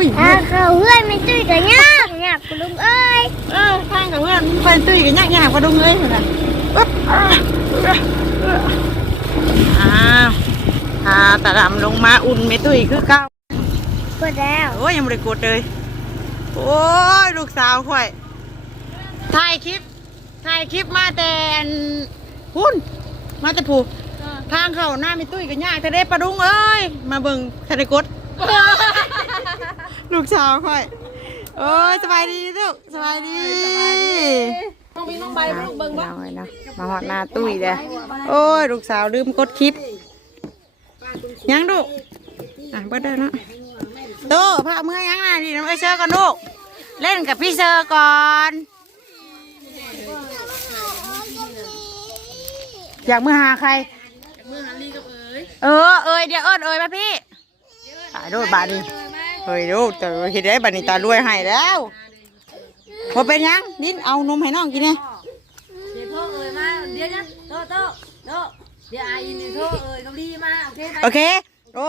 อุ้ยถ้าเขาเพื่อนไม่ตุ้ยกันยากยากคุณลุงเอ้ยเออทางกับเพื่อนไปตุ้ยกันยากยากกว่าดงเลยเหมือนกันอึ๊บอ่าอ้าวพาตาดำลงมาอุ่นเมตุ้ยคือเก้ากดแล้วโอ้ยยังไม่ได้กดเลยโอ้ยลูกสาวข่อยถ่ายคลิปถ่ายคลิปมาแต่อันหุ่นมาแต่ผูทางเข้าหน้ามีตุ้ยกันยากแต่ได้ปลาดุงเอ้ยมาเบิ่งทะเลกด ลูกสาวข่อย โอ้ยสบายดีลูกสบายดีน้องมีน้องใบมาลูกเบิ่งบ่เอาไว้นะมาหอดหน้าตุ้ยเลยโอ้ยลูกสาวลืมกดคลิป ยังดูอะเบิดได้เนาะโตพาเมื่อยังไงดีน้ำเอ้ยเชอร์ก่อนลูก เล่นกับพี่เชอร์ก่อนอยากมือหาใครมือหันลีกับเอ๋ยเออ เอยเดี๋ยวเอิญเอยมาพี่ ตายโดดบาดนีเฮ้ยดูแต่เห็นได้บาดนีตารวยให้แล้วพอเป็นยังดิ้นเอานมให้น้องกินเนี่ยเดี๋ยวโทษเอ๋ยมาเดี๋ยวนะโทษโทษโทษเดี๋ยวอายินดีโทษเอ๋ยกับลีมาโอเคไปโอเคโอ้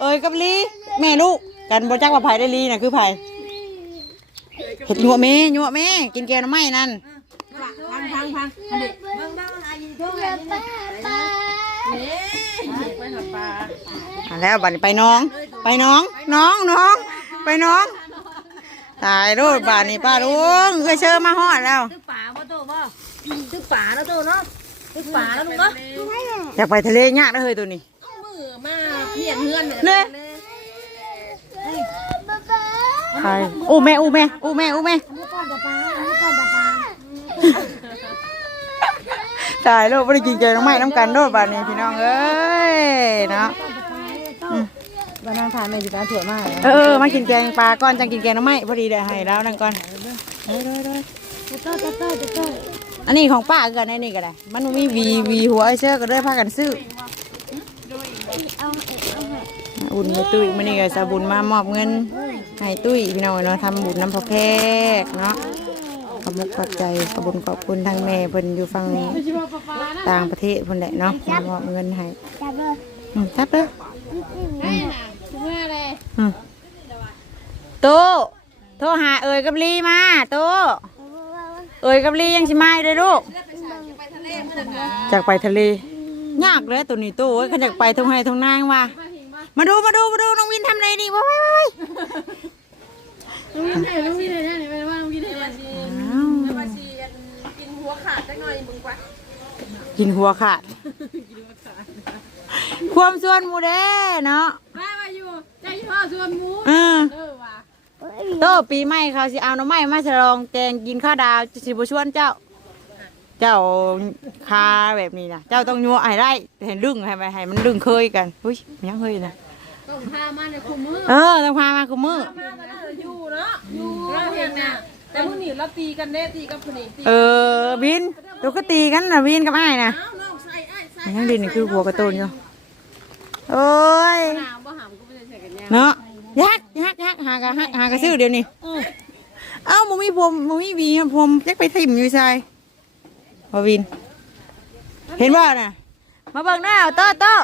เอ้ยกับลีแม่ลูกกันบจักว่าไผ่ได้ลีน่ะคือไผ่เห็ดหยวแม่หยวแม่กินแกงหน้ำไม้นั่นพังพังพังอันนี้เบิ่งเบิ่งอายินดีโทษเลยนี่นี่ไปหาปลา อะแล้วบัดนี้ไปน้อง ไปน้องน้องน้อง ไปน้อง ตายโดดบาดนี้ป้าลุงเคยเชิญมาฮอดแล้วตึกป่าบ่โตบ่ตึกป่าแล้วโตเนาะตึกป่าแล้วลุงเนาะอยากไปทะเลยากนะเฮ้ยตัวนี้มือมาเพี้ยนเฮือนเนี่ยใครอู้แม่อู้แม่อู้แม่อู้แม่ตายลูกไม่ได้กินแกงน้ำไม้น้ำกันโดดบาดนี้พี่น้องเอ้ยเนาะ วันนั้นถ่ายแม่อยู่ตาถั่วมากเออมากินแกงปลาก่อนจังกินแกงน้ำไม้พอดีเดี๋ยวให้แล้วนั่งก่อนเด้อเด้อเด้ออันนี้ของป้ากันไอ้นี่ก็ได้ มันมีวีวีหัวไอ้เชื่อก็ได้พากันซื้ออุ่นไปตุ้ยมันนี่ก็สาบุญมามอบเงินให้ตุ้ยพี่น้องเนาะทำบุญน้ำพอแพกเนาะขอบมุกขอบใจขอบคุญขอบคุณทางแม่เพิ่นอยู่ฝั่งต่างประเทศเพิ่นแหละเนาะมามอบเงินให้จับเลย อืมโตโทรหาเอ่ยกับลีมาโตเอ่ยกับลียังสิมาอยู่เลยลูกจากไปทะเลยากเลยตัวนี้โตเอ้ยเขาอยากไปทงไห้ทงนางว่ะมาดูมาดูมาดูน้องวินทำอะไรดีว้ายว้ายว้ายลุงกินไหนลุงกินไหนเนี่ยเป็นว่าลุงกินไหนเนี่ยอ้าวมาชีกินหัวขาดจังหน่อยมึงกว่ากินหัวขาดความส่วนมูเด้เนาะ มามาอยู่ใจพ่ อส่วนหมูเออเออว่ะโตปีใหม่เขาสิเอาหน้ำไม้มาฉลองแกงกินข้าวดาวสิบชวนเจ้า เจ้าคาแบบนี้นะเจ้าต้องยัวให้ได้เห็นดึงให้ไปให้มันดึงเคยกันอุ้ยมันยังเคยนะต้องพามาในคุมมือเออต้องพามาคุมมือมากันอยู่เนาะอยู่เราเห็นน่ะแต่มื้อนี้เราตีกันเด้ตีกับคนนี้ตีเออวินตัวก็ตีกันนะวินกับไอ้ายนะอ้าวน้องใส่ไอ้ใส่มันยังดินนี่คือหัวกระตูนอยู่โอ้ยหนาวบ่หามก็ไม่ได้ใส่กันเนี่ยเนาะ ยักยักยักหากะหาหากระซื้อเดี๋ยวนี้เอ้ามึงมีผมมึงมีวีผมยักไปทิ่มอยู่ใช่พอวิน เห็นว่าน่ะ มาเบิ่งหน้าเอาโต๊ะโต๊ะ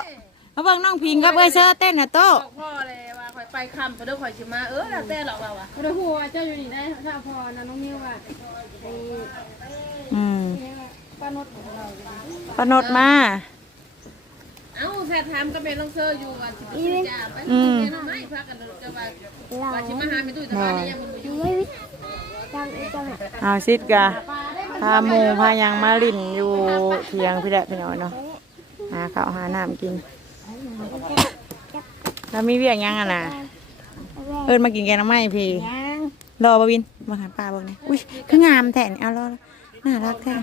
มาเบิ่งน้องพิงกับเอ้ยเซอร์เต้นน่ะโต๊ะบอกพ่อเลยว่าข่อยไปคำไปเด้อข่อยสิมาเออแล้วแต่หรอกว่าว่ะบ่ได้ฮู้ว่าเจ้าอยู่นี่ได้ถ้าพอนะน้องนิ้วว่าไอ้อืมป้านดของเราปนดมา เอ้าแซ่ถามก็เป็นลงเซอร์อยู่ว่าสิไปซื้อจ้าไปเรียนไม่พากันจะว่าว่าสิมาหาแม่ตุ้ยตะวันนี้ยังบ่อยู่ไม่วิจับจับเอาซิดกะพาหมูพายังมาลิ่นอยู่เทียงพี่แหละพี่น้อยเนาะหาข้าวหาน้ำกินแล้วมีเวียกยังอะนะเอิญมากินแกงน้ำไม้พี่รอบวินมาหาป้าบิ่งนี่อุ้ยคืองามแทนเอารอน่ารักแท้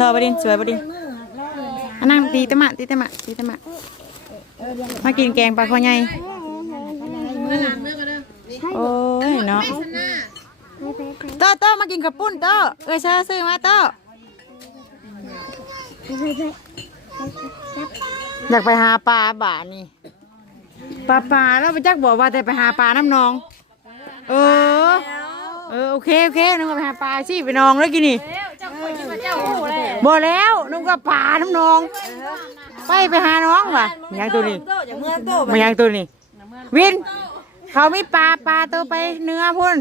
รอบดินสวยบดิน อันนั่งตีตะมะตีตะมะตีตะมะมากินแกงปลาคอใหญ่เมื่อหลังเมื่อกันเด้อนี่โอ้ยเนาะโต้โต้มากินกับปุ้นโต้เอ้ยเชื่อซื้อมาโต้อยากไปหาปลาบ่านี่ปลาปลาแล้วไปจักบอกว่าแต่ไปหาปลาน้ำนอง เออ เออโอเคโอเคนึกว่าไปหาปลาสิไปนองแล้วกินนี่เจ้าคนที่มาเจ้าฮู้เลยบ่แล้ว กว่าปลาน้ำนอง ไปไปหาน้องว่ะมันยังตัวนี้โตอย่าเมื่อโตมันยังตัวนี้ วิน เขามีปลาปลาตัวไปเนื้อพุ่น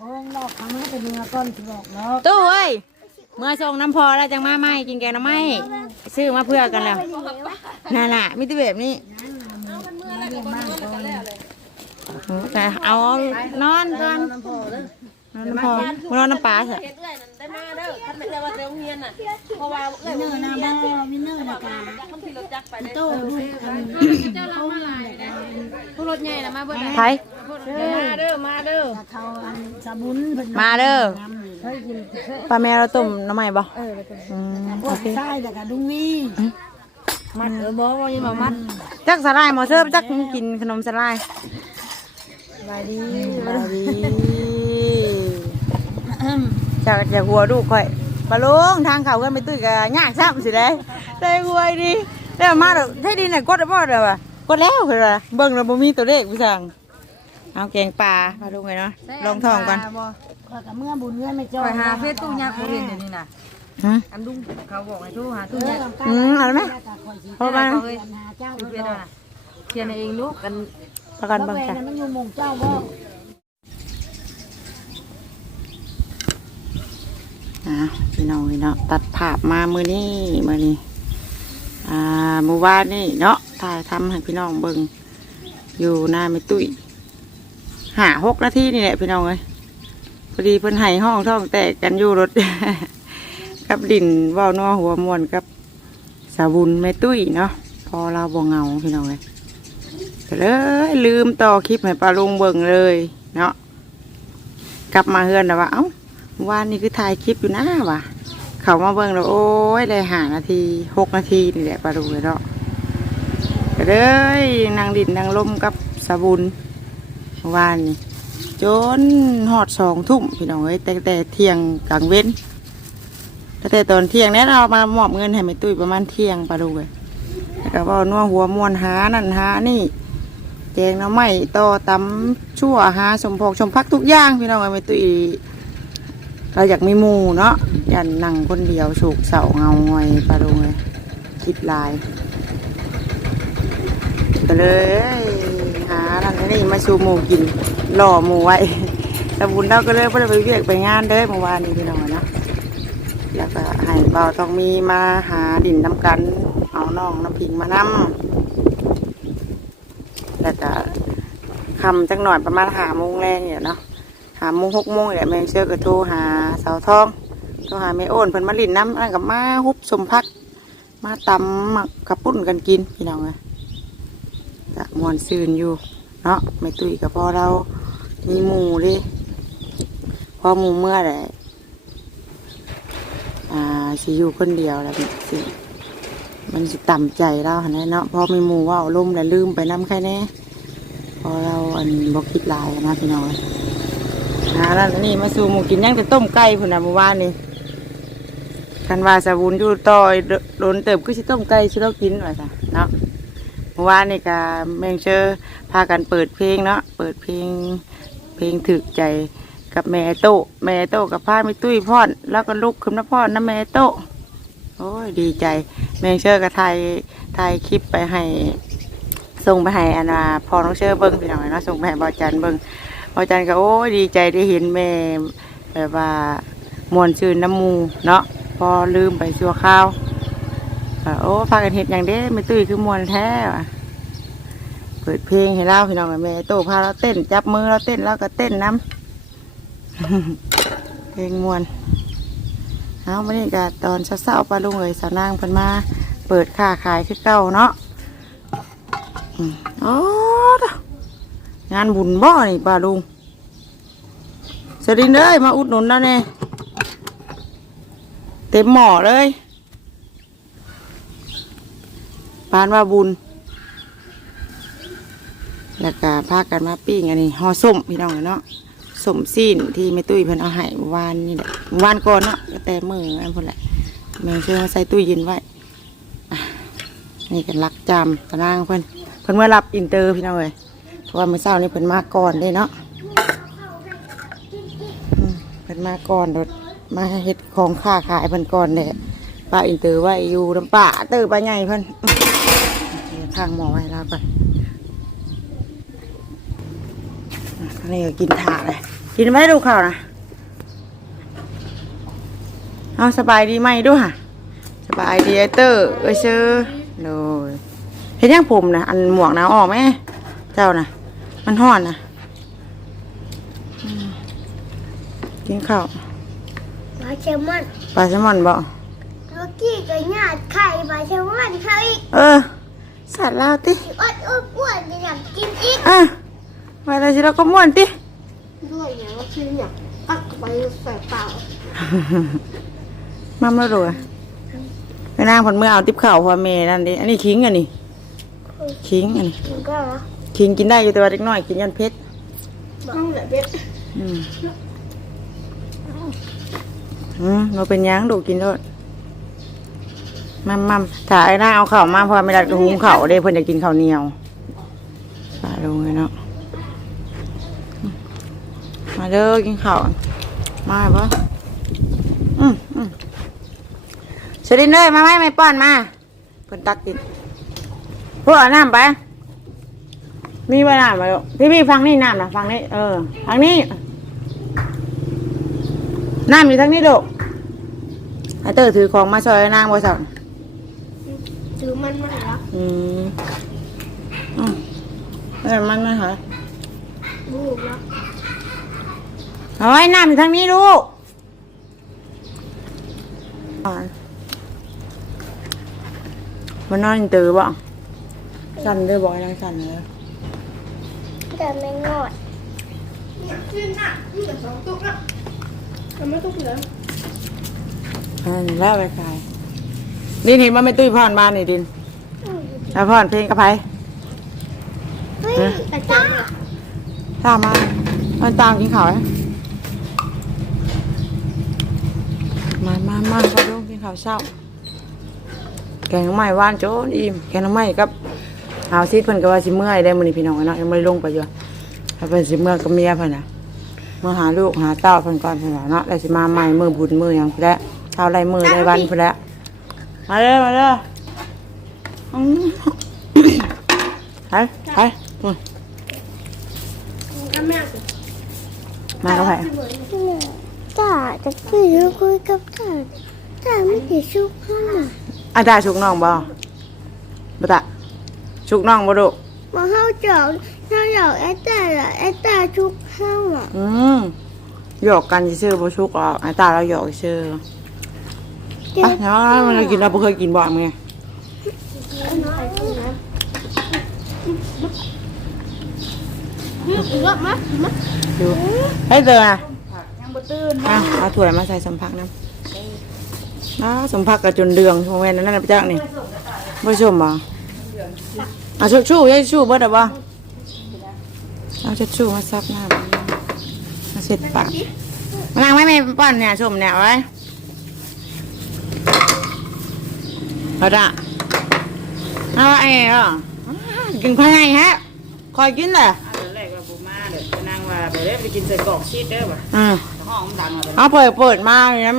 บ่งหลอกทำให้เป็นเนื้อก้อนที่บอกเนาะตู้เอ้ยเมื่อส่งน้ำพอแล้วจังมาไหมกินแกงน้ำไหมซื้อมาเพื่อกันแล้วนั่นน่ะมิตรแบบนี้แต่เอานอนก่อน นอนน้ำพอมานอนน้ำปลาเถอะเฮ็ดเอื้อยนั่นได้มาเด้อคันไม่ใช่ว่าเตรียมเฮียนน่ะเพราะว่าเอื้อยเนื้อนาบ่มีเนื้อนะกามันขี่รถจักรไปได้โต้ดูอันเจ้าเรามาหลายนะผู้รถใหญ่น่ะมาเบิดไทยมาเด้อมาเด้อเขาอันสมุนเพิ่นมาเด้อเคยกินปลาแม่เราต้มน้ำไหมบ่เออแล้วก็อืมพวโอกเคไส้แล้วก็ดุงมีมัดเออบ่ว่ายังบ่มัดจักสลายหมอเสิร์ฟจักกินขนมสลายบายดีสวัสดี จากจากหัวดูค่อยปลาลุงทางเขากันไปตุ้ยกับยากซ้ำสิได้ได้หวยดีได้มาแล้วใช่ดีน่ะกดได้บ่เด้อวะกดแล้วคือว่าเบิ่งแล้วบ่มีตัวเลขพี่สั่งเอาแกงปลาปลาลุงไงเนาะลองท้องก่อนข้อยก็เมื่อบุญเงินไม่จ้อไปยหาเฟซตู้ยาเขาเรียนอยู่นี่นะฮะอันดุ้งเขาบอกให้ตู้หาเอตู้อยาใกล้อืมเอาแล้วไหมเพราะว่าเรียนหาเจ้าเฟซน่ะเขียนเองลูกกันประกันบ่เบิ่งแม่กันนมันอยู่หม่องเจ้าบ่ อ่าพี่น้องพี่เนาะตัดภาพมามือนี้มื้อนี้อ่ามือวานนี่เนาะถ่ายทำให้พี่น้องเบิ่งอยู่หน้าไม่ตุ้ยหาหกนาทีนี่แหละพี่น้องเอ้ยพอดีเพิ่นให้ห้องท้องแตกกันอยู่รถ กับดินว่าวนัวหัวมวนกับสาบุญแม่ตุ้ยเนาะพอเราบ่เงาพี่น้องเลยเลยลืมต่อคลิปให้ปลาลุงเบิ่งเลย เนาะกลับมาเฮือนแล้วว่าเอ้า วานนี้คือถ่ายคลิปอยู่นะว่ะเขามาเบิ่งแล้วโอ้ยเลยหานาทีหกนาทีนี่แหละปลาดูเลยเนาะเลยนางดินนางลมกับสาบุญเมื่อวานนี่จนหอดสองทุ่มพี่น้องเอ้ยแต่แต่เที่ยงกลางเว้นแต่แต่ตอนเที่ยงเนี้ยเรามามอบเงินให้แม่ตุ้ยประมาณเที่ยงปลาดูเลยแล้วก็ว่านัวหัวมวนหานั่นหานี่แจงน้ำไม้ต่อตำชั่วหาสมพกชมพักทุกอย่างพี่น้องเอ้ยแม่ตุ้ย เราอยากมีหมูเนาะยันนั่งคนเดียวสูกเสาเงาหอยปลาลงเลยคิดลายก็เลยหานั่นนี่มาชูหมูกินหล่อหมูไว้ต่บุญเราก็เลยไ่ได้ไปเวียกไปงานเด้อเมื่อวานนี้พี่น้องเนาะแล้วก็ให้เบาต้องมีมาหาดินน้ำกัน เอาน้องน้ำพิงมานำแล้วก็คำจังหน่อยประมาณหาโมงแรงเนี่ยเนาะ หาโมงหกโมงแหละแม่เชื่อก็โทรหาสาวทองโทรหาแม่โอนเพิ่นมาลินน้ำนั่นกับมาฮุบสมพัก มาตำมักกระปุ้นกันกินพี่น้องเลยกะมวนซืนอยู่เนาะแม่ตุ้ยกับพ่อเรามีหมูดิพอหมูเมื่อไหร่อ่าสิอยู่คนเดียวแล้วสิมันสิต่ำใจเราหันแหละเนาะพอมีหมูว่าเอาล่มแล้วลืมไปน้ำแค่นี้พอเราอันบอกคิดลายนะพี่น้อง อ้ยหาแล้วนี่มาสู่หมูกินยังแต่ต้มไก่พุ่นน่ะเมื่อวานนี่คันว่าสาบุญอยู่ต่อยโดนเติบก็สิต้มไก่สิเรากินว่าซะเนาะเมื่อวานนี่ก็แมงเชอพากันเปิดเพลงเนาะเปิดเพลงเพลงถึกใจกับแม่โตแม่โตกับผ้าไม่ตุ้ยพ่อน แล้วก็ลุกขึ้นมาพ่อนนะแม่โตโอ้ยดีใจ แมงเชอก็ถ่ายถ่ายคลิปไปให้ส่งไปให้อนาพอน้องเชอเบิ้งพี่น้องเนาะส่งไปให้บอจันเบิ้ง พออจารย์ก็โอ้ดีใจได้เห็นแม่แบบว่ามวนชื่นน้ำมูเนาะพอลืมไปชัวข้าวโอ้พากันเห็ดอย่างเด้ไม่ตุ้ยคือมวนแท้ว่ะเปิดเพลงให้เล่าพี่น้องกับแม่โตพาเราเต้น จับมือเราเต้นแล้วก็เต้นน้ำเพลงมวนเอาวันนี้ก็ตอนเศร้าๆปลาลุงเลยสาวนางเพิ่นมา เปิดค้าขายคือเก่าเนาะอืมโอ้ดอ งานบุญบ่อนี่ป้าลุงสดินเลยมาอุดหนุนแล้วเนี่ยเต็มหม้อเลยปานว่าบุญ แล้วก็พากันมาปิ้งอันนี้ห่อส้มพี่น้องเนาะส้มซีนที่แม่ตุ้ยเพิ่นเอาให้วานนี่แหละวานก่อนเนาะก็แต่มืออันพุ่นแหละแม่ช่วยมาใส่ตู้เย็นไว้นี่กันรักจำตะนางเพิ่นเพิ่นเมารับอินเตอร์พี่น้องเลย ราะว่าเมื่อเช้านี้เพิ่นมาก่อนเลยเนาะเพิ่นมาก่อนโดดมาเฮ็ดของค้าขายเพิ่นก่อนเนี่ยป้าอินเตอร์ไว้อยู่ลำป่าเตอร์ป้าใหญ่เพิ่นอืมข้างหมอไว้แล้วก่อนอันนี้ก็กินถาเลยกินไหมดูข่าวนะเอาสบายดีไหมดูค่ะสบายดีไอเตอร์เอยเชอร์เลยเห็นยังผมนะอันหมวกนะออกไหมเจ้านะ มันห่อนนะอืมกินข้าวปลาแซลมอนปลาแซลมอนบ่เมื่อกี้ก็หยาดไข่ปลาแซลมอนเขาอีก เออ สัตว์ลาวติอ้วนอ้วนอ้วนอยากกินอีกอะไว้แล้วสิเราก็ม่วนติด้วยอย่างว่าคืออยากปักไปใส่เปล่ามามาดูอะไปนางผลเมื่อเอาติ๊บข่าวพ่อแม่นั่นดิ อันนี้ขิงอันนี้ขิงอันนี้ กินก็เหรอขิงกินได้อยู่แต่ว่าเด็กน้อยกินยันเพชรต้องแบบเด็ดอืมอืมเราเป็นหยังดูกินด้วยมัมมัมถ้าไอ้นางเอาข้าวมาเพราะว่าไม่ได้หุงข้าวเด้เพิ่นจะกินข้าวเหนียวมาลงเลยเนาะอืมมาเด้อกินข้าวมาปะอืมอืมเสดินเลยมาไหมไม่ป้อนมาเพิ่นตักกินพวกเอาน้ำไป มีเวลามาลูกพี่พี่ฟังนี่น้ำนะฟังนี่เออฟังนี่น้ำอยู่ทางนี้ลูกไอเตอร์ถือของมาซอยนางบ่สับถือมันมาเหรออืมอืมเออมันนะฮะบูบแล้วเอาไว้น้ำอยู่ทางนี้ลูกอ่อนมันนอนอยู่ตื่นบ่สั่นเด้อบอกให้นางสั่นเลย แต่ไม่งอดอันแล้วไปขายนี่นี่มันไม่ตุ้ยพรมานี่ดินแล้วพรเพลงกับไผเฮ้ยกระจ้าตามมามันตามกินข้าวไหมมามามาพอดูกินข้าวเช้า แกงหน้ำไม้ว่านโจ้นอิ่มแกงหน้ำไม้กับ เอาซีดเพิ่นก็ว่าสิเมื่อยได้มื้อนี้พี่น้องเนาะยังไม่ได้ลงไปอยู่ถ้าเพิ่นสิเมื่อยกับเมียเพิ่นน่ะเมื่อหาลูกหาเต้าเพิ่นก่อนเพิ่นว่าเนาะแล้วสิมาใหม่มื้อบุญมื้อหยังพุ่นแหละเช้าไรมื้อไรวันพุ่นแหละมาเด้อมาเด้ออืมไปไปอืมก็แม่มากับไผจ้าจะคุยแล้วคุยกับจ้าจ้าไม่ได้ชุกข้าอาจารย์ชุกน้องบ่บ่ตะ ชุกน้องบ่ดุมาเข้าเจาะเข้าเจาะไอ้แต่ละไอ้แต่ชุกข้าอะอืมหยอกกันซื่อๆบ่ชุกหรอกไอ้ตาเราหยอกซื่อเจ็ไปบเนาะมันกินเราบ่เคยกินบ่มึงไงอีกรอบมั้ยดูให้เจอนะยังบ่ตื่นอะเอาถ้วยมาใส่สมพักน้ำอ้าสมพักกับจนเดืองโมเมนต์นั้นนะพี่จักนี่บ่ชมบ่ อะชูชูยายชูเบิดอะบ่เอาชูชูมาซับน้ำมาเสร็จปากมานั่งไว้แม่ป้อนเนี่ยชมเนี่ยเอาไว้เอาละเอาไอ้เหรออ้ากินภายในฮะคอยกินเลยแรกเราบุมาเด้อนางว่าไปเด้อไปกินใส่กรอกชีสเด้อว่ะอืมห้องมันดังอะเอาเปิดเปิดมาเนี่ยน้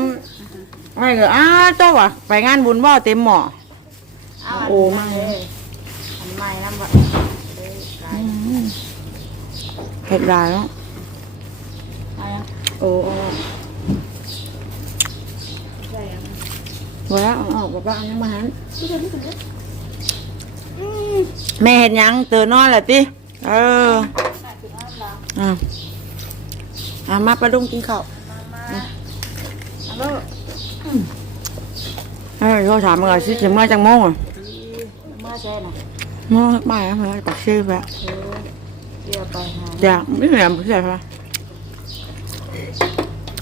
ำไม่เกิดอ้าเจ้าว่ะไปงานบุญบ่เต็มหม้อโอ้มาเลย อันใหม่นำบ่เผ็ดร้ายแล้วโอ้โอ้ไว้แล้วเอาออกกับบ้านยังมาหันแม่เห็นยังตื่นนอนแล้วติเอออะอะมาปลาดุงกินข้าวเออเขาถามมึงเอาชิจะเมื่อจังโมงอะเมื่อใช่น่ะ เมื่อบ่ายแล้วมาปักชื่อไปเดี๋ยวไปหาอยากไม่เหนื่อยไม่ใช่ปะ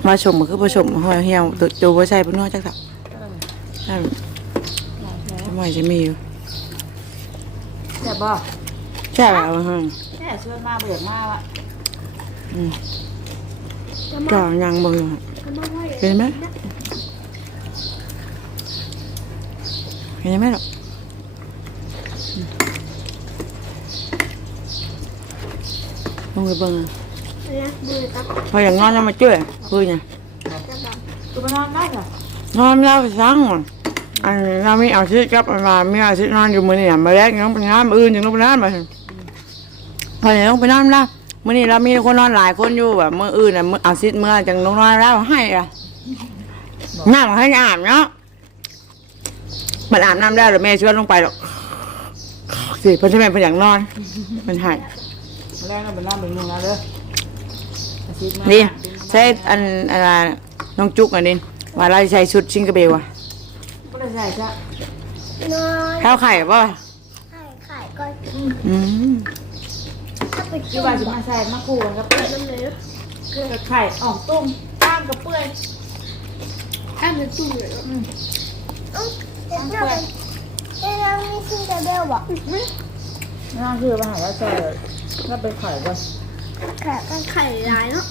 มาชมมันคือผสมหอยเหี่ยวตัวตัวว่าใช่ป็นนอกจากสับใช่ทำไมจะมีอยู่แซ่บบ่ใช่แบบว่าฮะแซ่ชวนมาเบื่อมากว่ะก็ยังบ่อยู่เห็นไหมเห็นไหมหรอก ลงไปเบิ่งอะนะเบื่อตับพออย่างนอนแล้วมาช่วยคือไงกูไปนอนได้เหรอนอนแล้วสั่งอะอันเราไม่เอาชีวิตกลับมาไม่เอาชีวิตนอนอยู่มือนี่มาแรกยังไปน้ำอื่นยังต้องไปน้ำมาพอเนี่ยต้องไปน้ำละมมื่อนี้เรามีคนนอนหลายคนอยู่แบบเมื่ออื่นอะมื้อเอาซิดเมื่อจังนอนแล้วให้อะนั่งให้อาบเนาะมันอาบน้ำได้หรือแม่ชวนลงไปหรอกสิเพิ่นใช่ไหมเพิ่นอยากนอน มันให้มา แรกเราเป็นน้ำเป็นนุ่งแล้วเด้ออาทิตย์มานี่ใช้อันอะไรน้องจุกอันนี้ว่าเราใช้ชุดชิงกระเบลอะก็ได้ใส่ซะนอนข้าวไข่ป่ะไข่ไข่ก็อืมถ้าไปที่จุ่มว่าจะมาใส่มะกรูดกับเปื่อยน้ำเหลวเกลือไข่ออกตุ้มตั้งกับเปื่อยถ้าเป็นตุ่มเลยอืมเดี๋ยวเราไปเดี๋ยวเราไม่ซื้อกระเบลบอกน่าคือมาหาว่าใส่ ถ้าเป็นไข่ก็ไข่ก็ไข่ร้ายเนาะ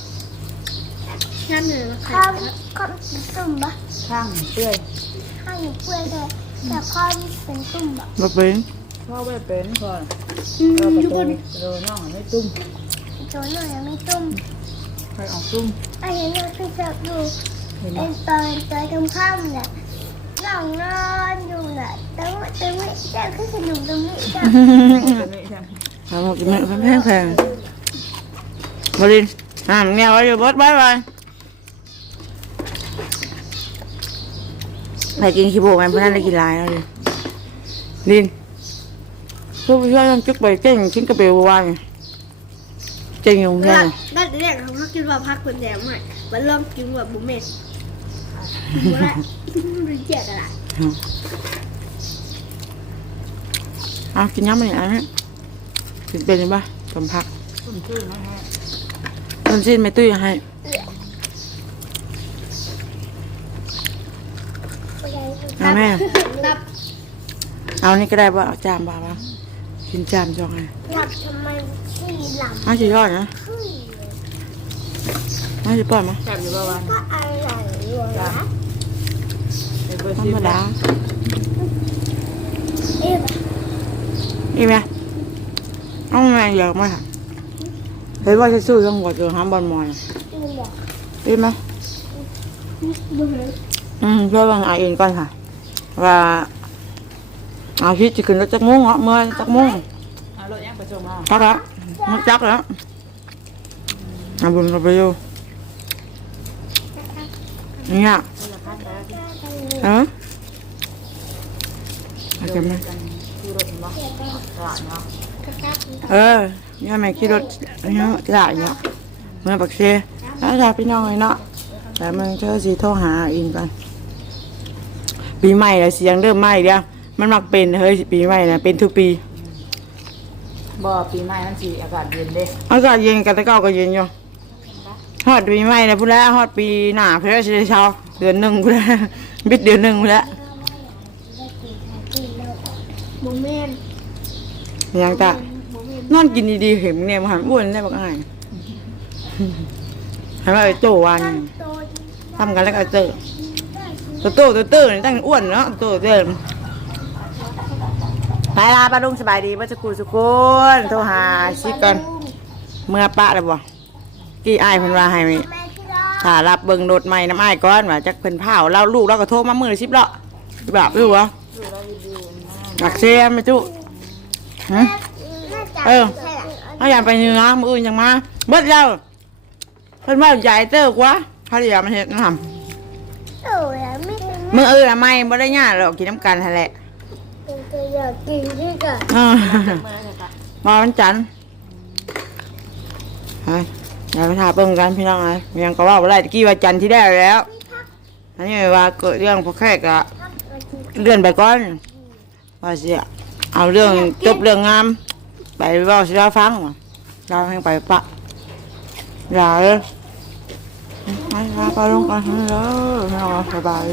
แค่หนึ่งข้าวข้าวเป็นตุ่มปะข้างเปื่อยข้าวอยู่เปลือยเลยแต่ข้าวเป็นตุ่มปะมาเป็นพ่อไม่เป็นก่อนอืมเราไปทุกโดคนนโดนน้องไม่ตุ้มตัวหน่อยยังไม่ตุ่มไข่ออกตุ้มไอ้เห็นเราคือจับอยู่เห็นไหมเป็นตอนตอนกลางค่ำน่ะนั่งนอนอยู่น่ะแต่ว่าแต่ว่าแต่คือสนุกตรงนี้จ้ะ ตัวนี้ใช่ไหมเอาหมดมันแพงแพงมาลินอ่าเนี่ยไว้อยู่บดบายบายไปกินขี้โบกไหมเพื่อนได้กินหลายแล้วดิลินทุกผู้ช่วยต้องจุกไปเก่งชิงกระเบลวางเก่งอยู่แค่ไหนนั่นเรียกเขากินว่าพักคนแดงใหม่มันเริ่มกินแบบบุเมสบุละรู้จักอะไรเอากินน้ำมันอีกอันนี้ กินเป็นยังปะสมพักตุ้มชื่อนะฮะต้นชิ้นไม่ตุ้ยให้เอาแม่ นับเอานี่ก็ได้ป่ะเอาจามป่ะป่ะกินจามจองไงนับทำไมสี่หลังเอาจะยอดนะขึ้นเอาจะปล่อยมั้ยแซ่บอยู่ประมาณก็อะไรอยู่นะเป็นเบอร์ธรสิบรมดาเอ๊ะอีไหมเอาแม่เยอะมากเฮ้ยว่าจะซื้อทั้งหมดอยู่ห้ามบอลมอยอีบอกอีไหมบุเมสอืมช่วยบางอาเองก่อนค่ะ ว่าเอาที่จะขึ้นรถจักรมุ่งเหรอเมื่อจักรมุ่งเอารถยังไปส่งมาจักแล้วมันจักแล้วเอาบุญเราไปอยู่เนี่ยเออเอาจำไหมคือรถ เนาะตลาดเนาะเออเนี่ยแม่ขี่รถเนี่ยกระดาษเนี่ยเมื่อปักเซ่แล้วจะพี่น้องเลยเนาะแต่มันเจอสีโทรหาอินก่อนปีใหม่แล้วเสียงเริ่มใหม่เดียวมันมักเป็นเฮ้ยปีใหม่นะเป็นทุกปีบ่ปีใหม่มันสีอากาศเย็นเด้อากาศเย็นกันแต่เก่าก็เย็นอยู่ฮอดปีใหม่นะพูดแล้วฮอดปีหน้าเพื่อจะเช้าเดือนหนึ่งพูดแล้วบิดเดือนหนึ่งพูดแล้ว บุเมส ยังตะนอนกินดีๆเห็นเนี่ยมันหันอ้วนได้บักง่ายให้มาไอ้โจวันทำกันแล้วก็เจอตัวโตตัวเตอนี่ตั้งอ้วนเนาะตัวเตอไปลาปลาลุงสบายดีเมื่อสักครู่สุกุนโทรหาชิกันเมื่อปะเลยบ่กี่อ้ายเพิ่นว่าให้มีถ้ารับเบิ่งโดดใหม่น้ำอ้ายก่อนว่าจักเพิ่นเผาเราลูกเราก็โทรมามื้อละ10เลาะแบบรู้บ่หลักเสียไม่จุ ฮะน่าจะเออเอาอย่างไปเนื้อมืออื่นยังมาเบิดแล้วเพิ่นว่าใหญ่เตอร์กว่าเขาเรียกมันเฮ็ดนะครับเออไม่เป็นมืออื่นอะไม่บ่ได้ยากหรอกกินน้ำกันหั่นแหละตัวอยากกินด้วยกันเออมาวันจันทร์ไปเดี๋ยวไปถามเบิ่งกันพี่น้องไอ้ยังก็ว่าบ่ได้ตะกี้ว่าจันทร์ที่ได้แล้วอันนี้ว่าเกิดเรื่องพอแค่ก็เลื่อนไปก่อนว่าสิ เอาเรื่องจบเรื่องงาม ไปเว่าสิลาฟังเราให้ไปปะอย่าเลยไปพาไปลงกันเลยไม่เอาสบาย